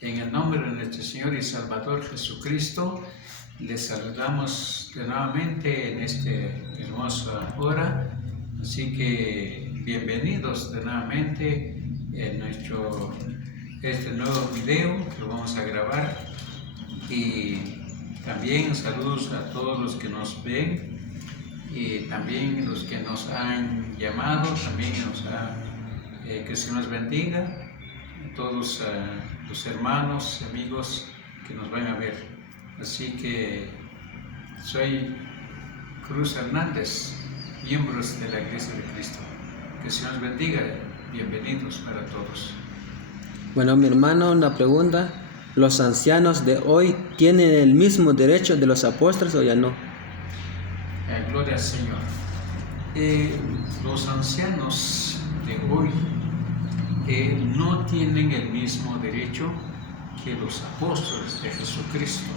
En el nombre de nuestro Señor y Salvador Jesucristo, les saludamos de nuevamente en esta hermosa hora. Así que bienvenidos de nuevamente en este nuevo video que lo vamos a grabar. Y también saludos a todos los que nos ven y también los que nos han llamado, también que se nos bendiga a todos los hermanos, amigos que nos van a ver. Así que soy Cruz Hernández, miembros de la Iglesia de Cristo. Que se nos bendiga, bienvenidos para todos. Bueno, mi hermano, una pregunta. ¿Los ancianos de hoy tienen el mismo derecho de los apóstoles o ya no? Gloria al Señor. Los ancianos de hoy no tienen el mismo derecho que los apóstoles de Jesucristo,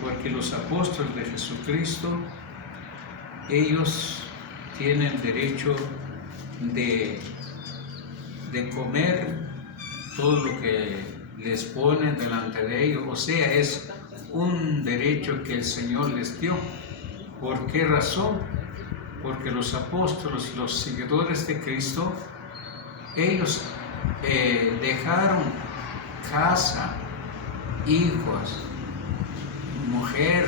porque los apóstoles de Jesucristo, ellos tienen derecho de comer todo lo que les ponen delante de ellos, o sea, es un derecho que el Señor les dio. ¿Por qué razón? Porque los apóstoles, los seguidores de Cristo, ellos dejaron casa, hijos, mujer,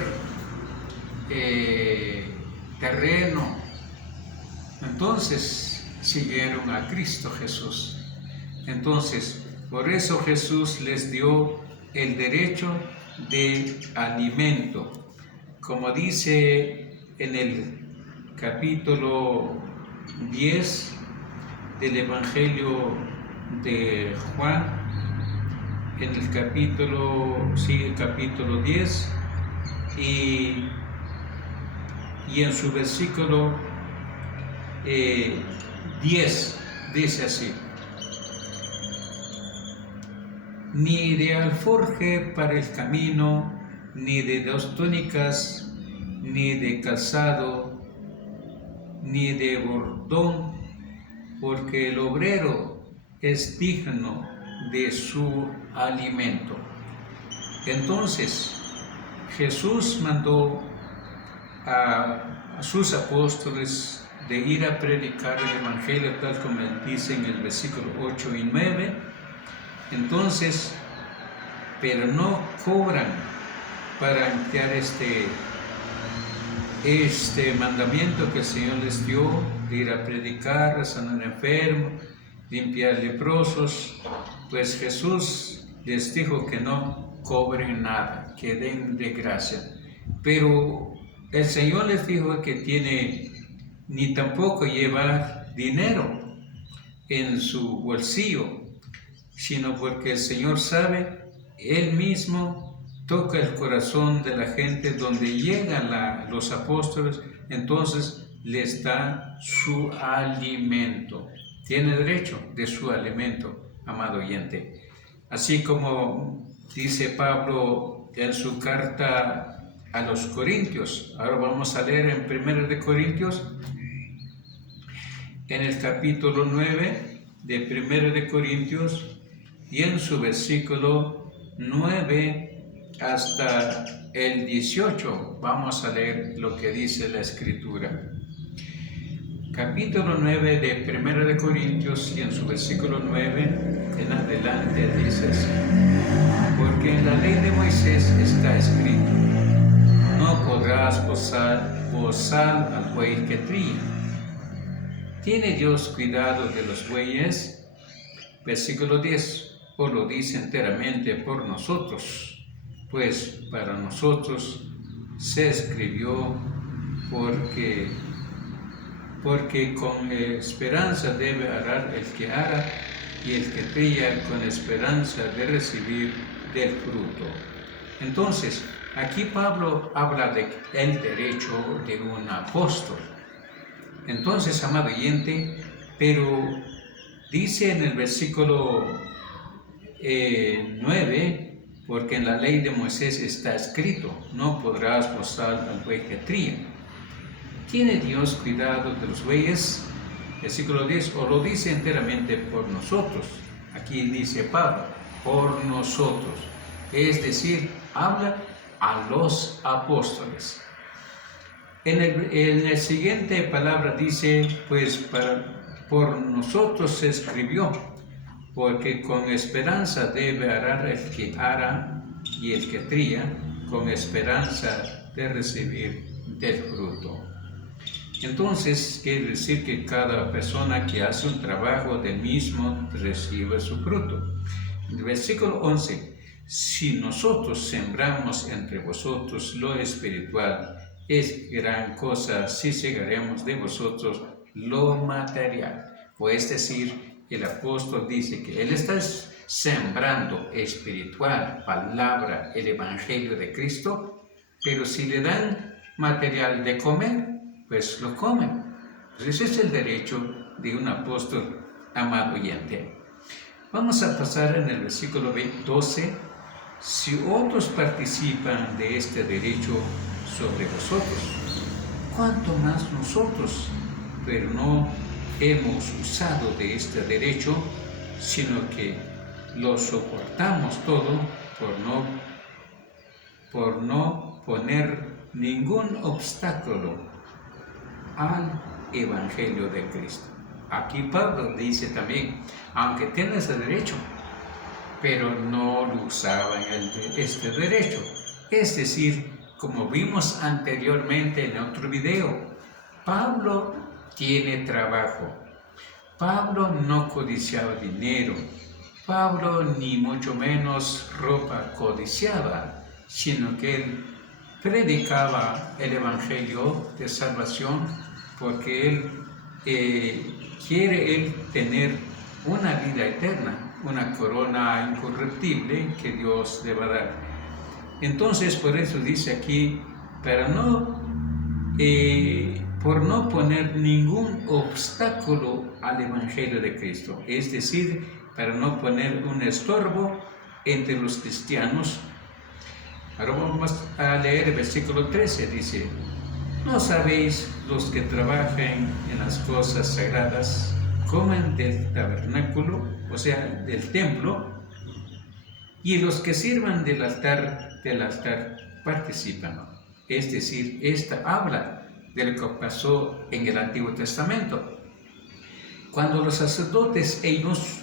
terreno. Entonces siguieron a Cristo Jesús. Entonces, por eso Jesús les dio el derecho de alimento. Como dice en el capítulo 10 del Evangelio de Juan, en el capítulo 10, y en su versículo 10 dice así: ni de alforje para el camino, ni de 2 túnicas, ni de calzado, ni de bordón, porque el obrero es digno de su alimento. Entonces Jesús mandó a sus apóstoles de ir a predicar el Evangelio, tal como dice en el versículo 8 y 9. Entonces, pero no cobran para emplear este mandamiento que el Señor les dio, de ir a predicar, a sanar enfermos, limpiar leprosos. Pues Jesús les dijo que no cobren nada, que den de gracia. Pero el Señor les dijo que ni tampoco llevar dinero en su bolsillo, sino porque el Señor sabe, Él mismo toca el corazón de la gente donde llegan los apóstoles, entonces les da su alimento. Tiene derecho de su alimento, amado oyente. Así como dice Pablo en su carta a los Corintios. Ahora vamos a leer en 1 de Corintios, en el capítulo 9 de 1 de Corintios, y en su versículo 9 hasta el 18, vamos a leer lo que dice la Escritura. Capítulo 9 de 1 de Corintios, y en su versículo 9 en adelante dice así: porque en la ley de Moisés está escrito: no podrás bozar al buey que trilla. ¿Tiene Dios cuidado de los bueyes? Versículo 10. O lo dice enteramente por nosotros, pues para nosotros se escribió, porque con esperanza debe arar el que ara, y el que trilla con esperanza de recibir del fruto. Entonces, aquí Pablo habla del derecho de un apóstol. Entonces, amado oyente, pero dice en el versículo 9, porque en la ley de Moisés está escrito: no podrás bozar al buey que trilla. ¿Tiene Dios cuidado de los bueyes? Versículo 10, o lo dice enteramente por nosotros. Aquí dice Pablo, por nosotros. Es decir, habla a los apóstoles. En el siguiente palabra dice, pues por nosotros se escribió, porque con esperanza debe arar el que ara y el que tría, con esperanza de recibir del fruto. Entonces, quiere decir que cada persona que hace un trabajo del mismo recibe su fruto. El versículo 11, si nosotros sembramos entre vosotros lo espiritual, es gran cosa si segaremos de vosotros lo material. O es decir, el apóstol dice que él está sembrando espiritual, palabra, el evangelio de Cristo, pero si le dan material de comer, pues lo comen. Pues ese es el derecho de un apóstol, amado oyente. Vamos a pasar en el versículo 12. Si otros participan de este derecho sobre vosotros, ¿cuánto más nosotros? Pero no hemos usado de este derecho, sino que lo soportamos todo por no poner ningún obstáculo al Evangelio de Cristo. Aquí Pablo dice también, aunque tienes el derecho, pero no lo usaban este derecho. Es decir, como vimos anteriormente en otro video, Pablo tiene trabajo. Pablo no codiciaba dinero. Pablo ni mucho menos ropa codiciaba, sino que él predicaba el Evangelio de salvación porque él quiere tener una vida eterna, una corona incorruptible que Dios le va a dar. Entonces, por eso dice aquí, por no poner ningún obstáculo al Evangelio de Cristo, es decir, para no poner un estorbo entre los cristianos. Ahora vamos a leer el versículo 13, dice, ¿no sabéis los que trabajan en las cosas sagradas, comen del tabernáculo, o sea, del templo, y los que sirvan del altar participan? Es decir, esta habla de lo que pasó en el Antiguo Testamento. Cuando los sacerdotes ellos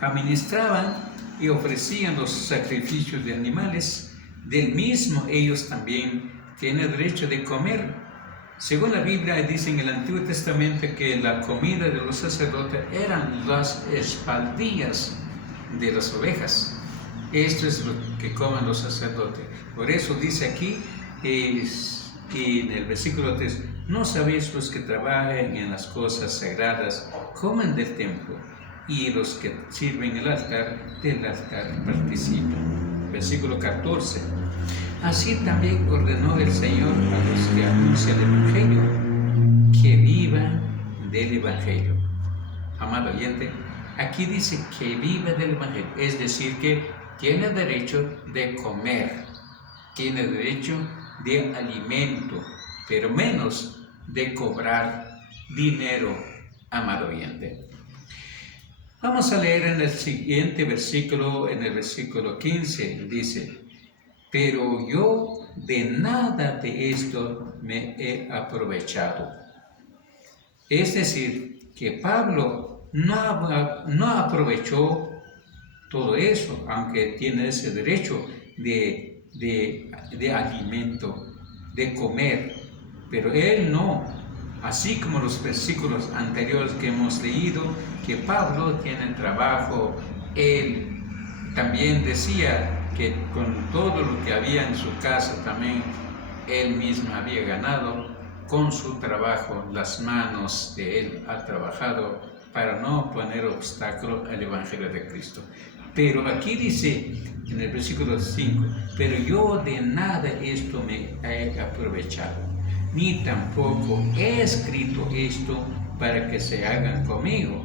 administraban y ofrecían los sacrificios de animales, del mismo ellos también tienen derecho de comer. Según la Biblia dice en el Antiguo Testamento que la comida de los sacerdotes eran las espaldillas de las ovejas. Esto es lo que comen los sacerdotes. Por eso dice aquí en el versículo 3, ¿no sabéis los que trabajan en las cosas sagradas comen del templo, y los que sirven el altar del altar participan? Versículo 14, así también ordenó el Señor a los que anuncian el Evangelio, que vivan del Evangelio. Amado oyente, aquí dice que viva del Evangelio, es decir, que tiene derecho de comer, tiene derecho de alimento, pero menos de cobrar dinero, amado oyente. Vamos a leer en el siguiente versículo, en el versículo 15, dice, pero yo de nada de esto me he aprovechado. Es decir, que Pablo no aprovechó todo eso, aunque tiene ese derecho de alimento, de comer, pero él no, así como los versículos anteriores que hemos leído, que Pablo tiene trabajo. Él también decía que con todo lo que había en su casa también él mismo había ganado con su trabajo, las manos de él ha trabajado para no poner obstáculo al Evangelio de Cristo. Pero aquí dice en el versículo 5, pero yo de nada esto me he aprovechado, ni tampoco he escrito esto para que se hagan conmigo,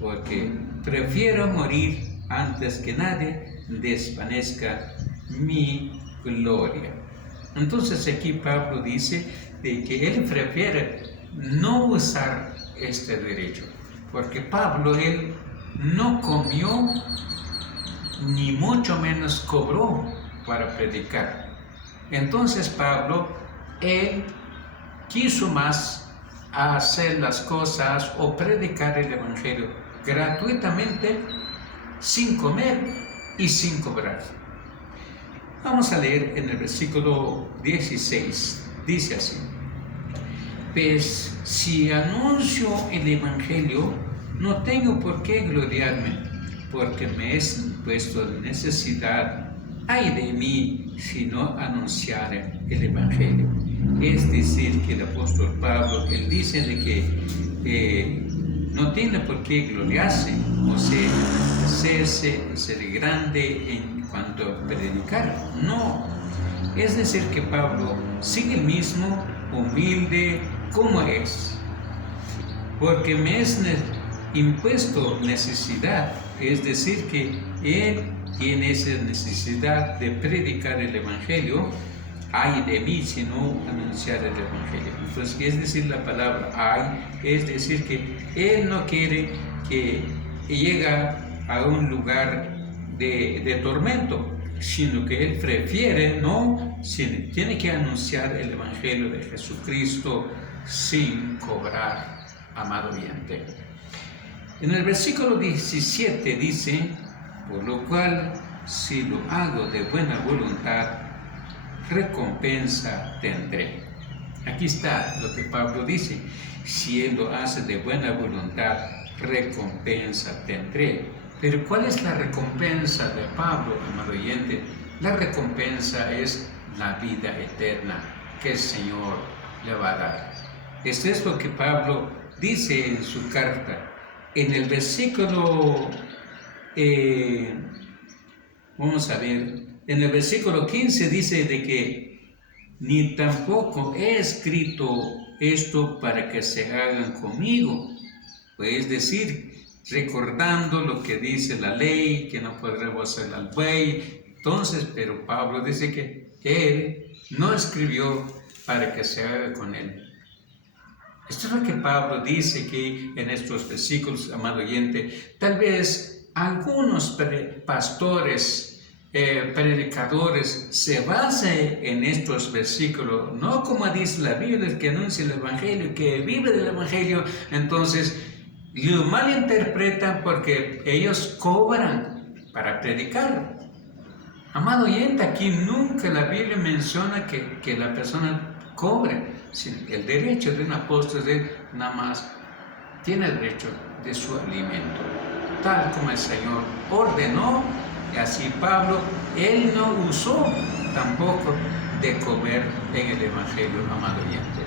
porque prefiero morir antes que nadie desvanezca mi gloria. Entonces aquí Pablo dice de que él prefiere no usar este derecho, porque Pablo, él no comió ni mucho menos cobró para predicar. Entonces Pablo, él quiso más hacer las cosas o predicar el Evangelio gratuitamente, sin comer y sin cobrar. Vamos a leer en el versículo 16, dice así: pues si anuncio el Evangelio, no tengo por qué gloriarme, porque me es impuesto de necesidad. Ay de mí si no anunciare el Evangelio. Es decir, que el apóstol Pablo, él dice de que no tiene por qué gloriarse, o sea, ser grande en cuanto a predicar. No, es decir, que Pablo sigue el mismo, humilde como es, porque me es impuesto necesidad, es decir, que él tiene esa necesidad de predicar el Evangelio. Ay de mí si no anunciar el Evangelio. Entonces, es decir, la palabra ay, es decir, que él no quiere que llegue a un lugar de tormento, sino que él prefiere, tiene que anunciar el Evangelio de Jesucristo sin cobrar, amado oyente. En el versículo 17 dice: por lo cual, si lo hago de buena voluntad, recompensa tendré. Aquí está lo que Pablo dice: si él lo hace de buena voluntad, recompensa tendré. Pero ¿cuál es la recompensa de Pablo, amado oyente? La recompensa es la vida eterna que el Señor le va a dar. Esto es lo que Pablo dice en su carta. En el versículo, vamos a ver, en el versículo 15 dice de que ni tampoco he escrito esto para que se hagan conmigo. Es decir, recordando lo que dice la ley, que no podremos hacer al buey. Entonces, pero Pablo dice que él no escribió para que se haga con él. Esto es lo que Pablo dice que en estos versículos, amado oyente. Tal vez algunos pastores, predicadores, se basen en estos versículos, no como dice la Biblia, que anuncia el Evangelio, que vive del Evangelio. Entonces, lo malinterpretan porque ellos cobran para predicar. Amado oyente, aquí nunca la Biblia menciona que la persona cobre. El derecho de un apóstol nada más tiene el derecho de su alimento, tal como el Señor ordenó. Y así Pablo, él no usó tampoco de comer en el Evangelio, amado oyente.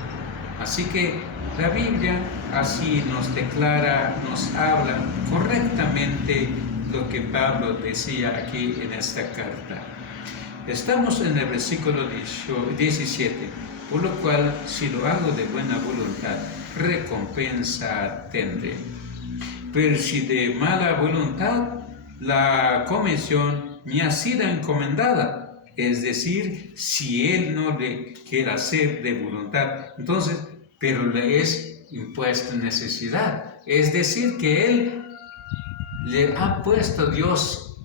Así que la Biblia así nos declara, nos habla correctamente lo que Pablo decía aquí en esta carta. Estamos en el versículo 17. Por lo cual, si lo hago de buena voluntad, recompensa tendré. Pero si de mala voluntad, la comisión me ha sido encomendada. Es decir, si él no le quiere hacer de voluntad, entonces, pero le es impuesta necesidad. Es decir, que él le ha puesto Dios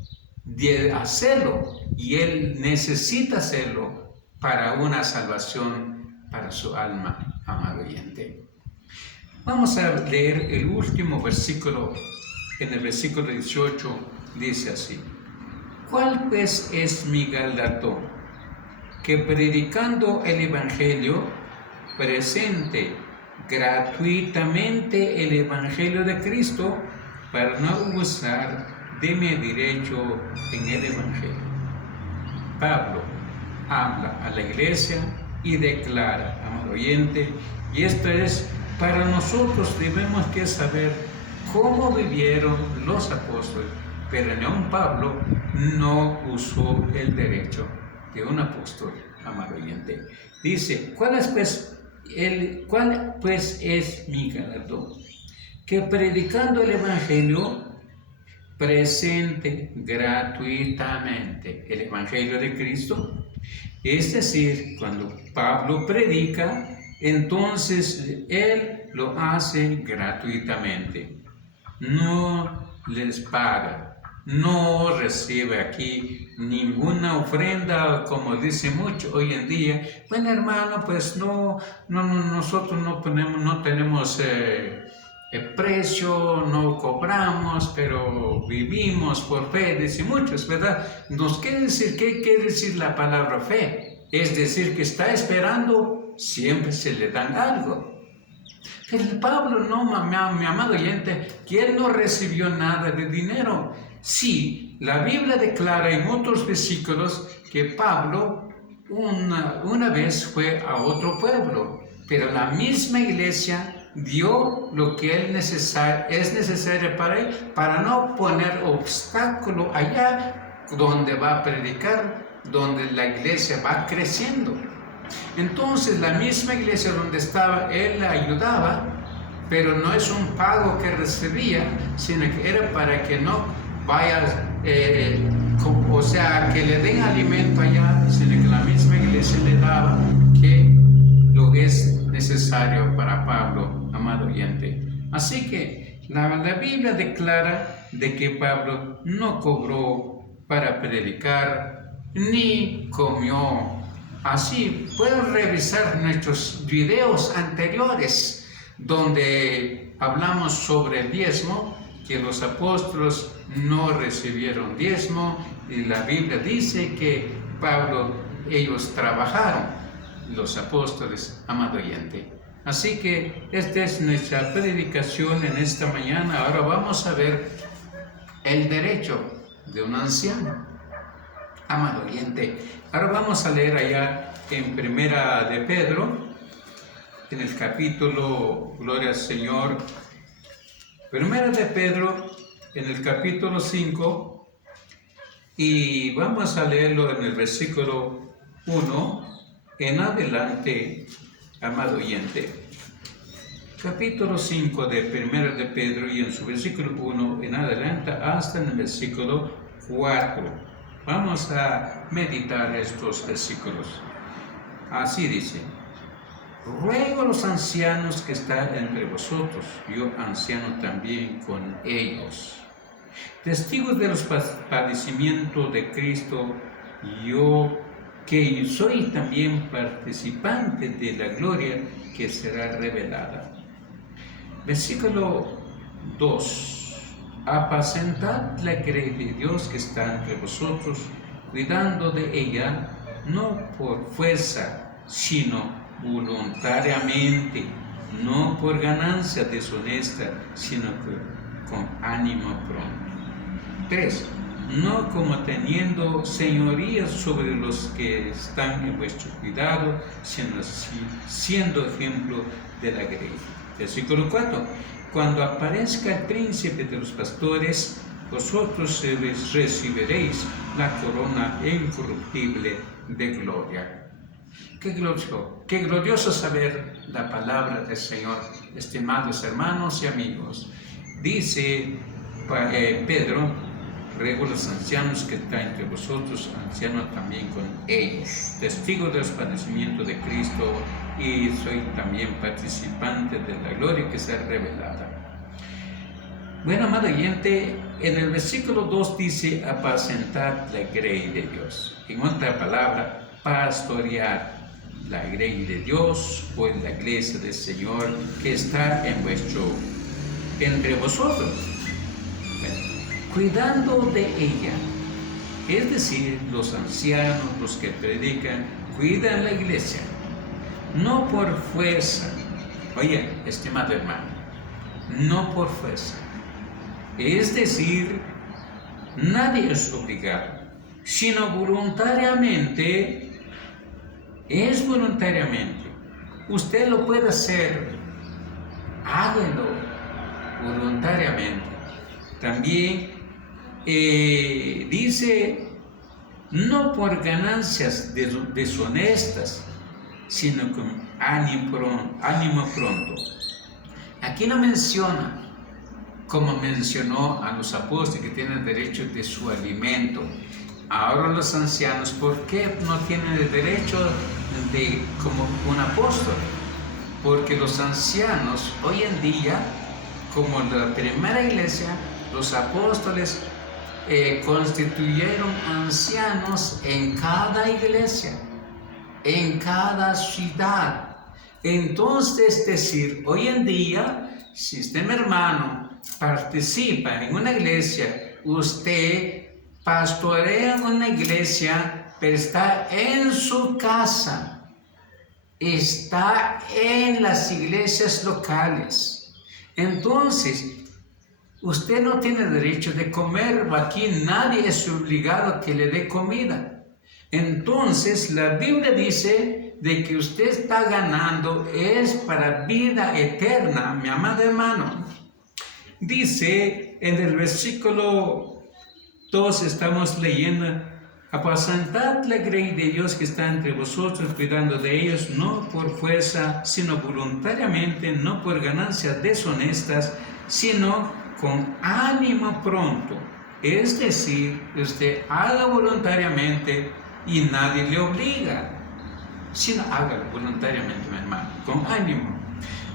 de hacerlo y él necesita hacerlo para una salvación para su alma, amado oyente. Vamos a leer el último versículo. En el versículo 18 dice así: ¿cuál pues es mi galardón? Que predicando el Evangelio, presente gratuitamente el Evangelio de Cristo, para no usar de mi derecho en el Evangelio. Pablo habla a la iglesia y declara, amado oyente, y esto es para nosotros. Debemos que saber cómo vivieron los apóstoles, pero aún Pablo no usó el derecho de un apóstol, amado oyente. Dice: ¿cuál pues es mi galardón? Que predicando el Evangelio, presente gratuitamente el Evangelio de Cristo. Es decir, cuando Pablo predica, entonces él lo hace gratuitamente. No les paga, no recibe aquí ninguna ofrenda, como dice mucho hoy en día. Bueno, hermano, pues nosotros no tenemos precio, no cobramos, pero vivimos por fe, dice muchos, ¿verdad? Nos quiere decir, ¿qué quiere decir la palabra fe? Es decir, que está esperando, siempre se le dan algo. Pero Pablo no, mi amado oyente, que él no recibió nada de dinero. Sí, la Biblia declara en otros versículos que Pablo una vez fue a otro pueblo, pero la misma iglesia dio lo que es necesario para él, para no poner obstáculo allá donde va a predicar, donde la iglesia va creciendo. Entonces la misma iglesia donde estaba, él la ayudaba, pero no es un pago que recibía, sino que era para que no vaya, o sea, que le den alimento allá, sino que la misma iglesia le daba que lo es necesario para Pablo, amado oyente. Así que la Biblia declara de que Pablo no cobró para predicar, ni comió. Así pueden revisar nuestros videos anteriores donde hablamos sobre el diezmo, que los apóstoles no recibieron diezmo, y la Biblia dice que ellos trabajaron, los apóstoles, amado oyente. Así que esta es nuestra predicación en esta mañana. Ahora vamos a ver el derecho de un anciano, amado oyente. Ahora vamos a leer allá en Primera de Pedro, en el capítulo, gloria al Señor, Primera de Pedro, en el capítulo 5, y vamos a leerlo en el versículo 1 en adelante, amado oyente. Capítulo 5 de Primera de Pedro, y en su versículo 1 en adelante hasta en el versículo 4. Vamos a meditar estos versículos. Así dice: ruego a los ancianos que están entre vosotros, yo anciano también con ellos, testigos de los padecimientos de Cristo, yo que soy también participante de la gloria que será revelada. Versículo 2: apacentad la grey de Dios que está entre vosotros, cuidando de ella, no por fuerza, sino voluntariamente, no por ganancia deshonesta, sino con ánimo pronto. 3. No como teniendo señorías sobre los que están en vuestro cuidado, sino siendo ejemplo de la grey. Versículo 4. Cuando aparezca el príncipe de los pastores, vosotros recibiréis la corona incorruptible de gloria. Qué glorioso saber la palabra del Señor, estimados hermanos y amigos. Dice Pedro: ruego a los ancianos que están entre vosotros, anciano también con ellos, testigo de los padecimientos de Cristo, y soy también participante de la gloria que será revelada. Bueno, amado oyente, en el versículo 2 dice apacentar la grey de Dios. En otra palabra, pastorear la grey de Dios, o en la iglesia del Señor que está entre vosotros. Cuidando de ella, es decir, los ancianos, los que predican, cuidan la iglesia, no por fuerza. Oye, estimado hermano, no por fuerza, es decir, nadie es obligado, sino voluntariamente. Es voluntariamente. Usted lo puede hacer, hágalo voluntariamente. También dice, no por ganancias deshonestas, sino con ánimo pronto. Aquí no menciona, como mencionó a los apóstoles que tienen derecho de su alimento. Ahora los ancianos, ¿por qué no tienen el derecho como un apóstol? Porque los ancianos hoy en día, como la primera iglesia, los apóstoles constituyeron ancianos en cada iglesia, en cada ciudad. Entonces, es decir, hoy en día, si usted, mi hermano, participa en una iglesia, usted pastorea una iglesia, pero está en su casa, está en las iglesias locales. Entonces, usted no tiene derecho de comer, aquí nadie es obligado a que le dé comida. Entonces, la Biblia dice de que usted está ganando es para vida eterna, mi amado hermano. Dice en el versículo 2, estamos leyendo: apacentad la grey de Dios que está entre vosotros, cuidando de ellos, no por fuerza, sino voluntariamente, no por ganancias deshonestas, sino con ánimo pronto. Es decir, usted haga voluntariamente y nadie le obliga, sino hágalo voluntariamente, mi hermano, con ánimo.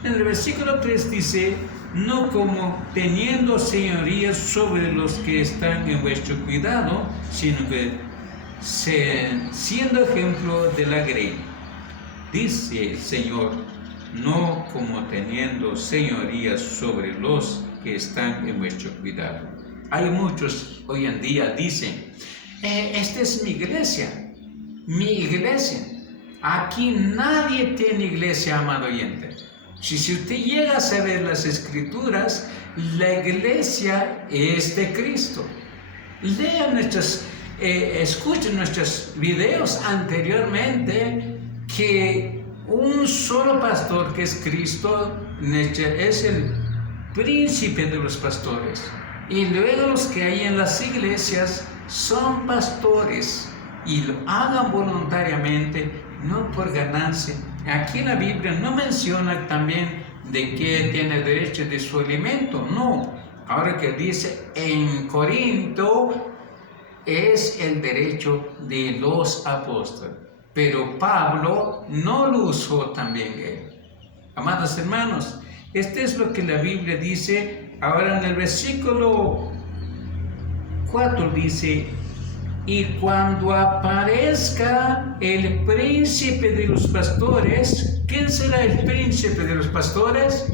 En el versículo 3 dice: no como teniendo señorías sobre los que están en vuestro cuidado, sino que siendo ejemplo de la grey. Dice el Señor: no como teniendo señorías sobre los que están en vuestro cuidado. Hay muchos hoy en día dicen: esta es mi iglesia, mi iglesia. Aquí nadie tiene iglesia, amado oyente. Si usted llega a saber las Escrituras, la iglesia es de Cristo. Lean escuchen nuestros videos anteriormente, que un solo pastor, que es Cristo, es el príncipe de los pastores. Y luego los que hay en las iglesias son pastores, y lo hagan voluntariamente, no por ganancia. Aquí la Biblia no menciona también de que tiene derecho de su alimento, no. Ahora que dice en Corinto, es el derecho de los apóstoles, pero Pablo no lo usó también él. Amados hermanos, este es lo que la Biblia dice. Ahora en el versículo 4 dice: y cuando aparezca el príncipe de los pastores. ¿Quién será el príncipe de los pastores?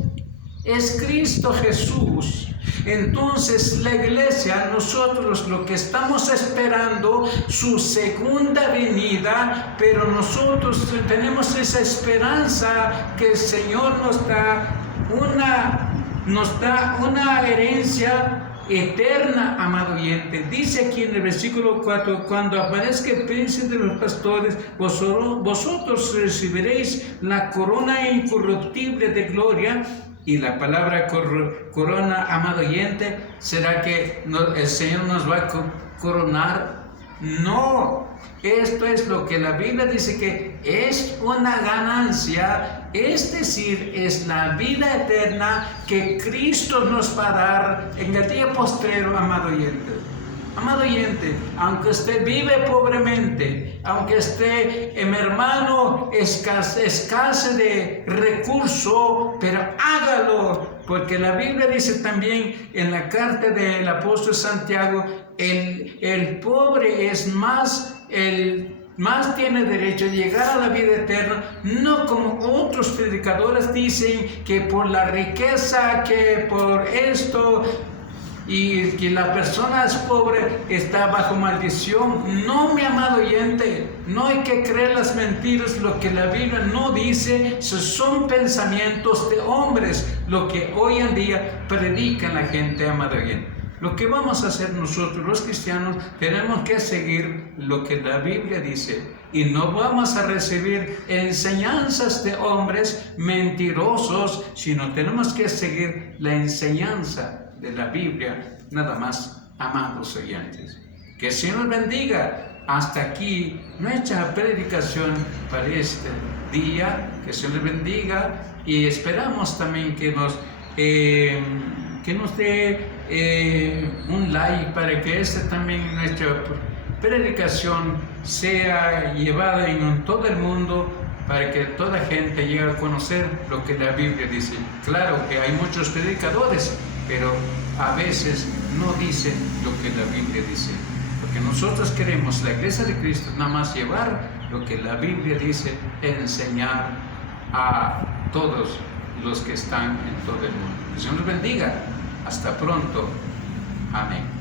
Es Cristo Jesús. Entonces la iglesia, nosotros lo que estamos esperando, su segunda venida, pero nosotros tenemos esa esperanza que el Señor nos da una herencia eterna, amado oyente. Dice aquí en el versículo 4: cuando aparezca el príncipe de los pastores, vosotros recibiréis la corona incorruptible de gloria. Y la palabra corona, amado oyente, ¿será que el Señor nos va a coronar? No, esto es lo que la Biblia dice, que es una ganancia, es decir, es la vida eterna que Cristo nos va a dar en el día postrero, amado oyente. Amado oyente, aunque usted vive pobremente, aunque esté, mi hermano, escase de recurso, pero hágalo, porque la Biblia dice también en la carta del apóstol Santiago: el pobre es más tiene derecho a llegar a la vida eterna, no como otros predicadores dicen que por la riqueza, que por esto, y que la persona es pobre, está bajo maldición. No, mi amado oyente, no hay que creer las mentiras. Lo que la Biblia no dice, son pensamientos de hombres, lo que hoy en día predican la gente, amado oyente. Lo que vamos a hacer nosotros los cristianos, tenemos que seguir lo que la Biblia dice, y no vamos a recibir enseñanzas de hombres mentirosos, sino tenemos que seguir la enseñanza de la Biblia, nada más, amados oyentes. Que el Señor bendiga. Hasta aquí nuestra predicación para este día. Que el Señor bendiga, y esperamos también que nos dé un like para que también nuestra predicación sea llevada en todo el mundo, para que toda gente llegue a conocer lo que la Biblia dice. Claro que hay muchos predicadores, pero a veces no dice lo que la Biblia dice. Porque nosotros queremos, la Iglesia de Cristo, nada más llevar lo que la Biblia dice, enseñar a todos los que están en todo el mundo. Que Dios nos bendiga. Hasta pronto. Amén.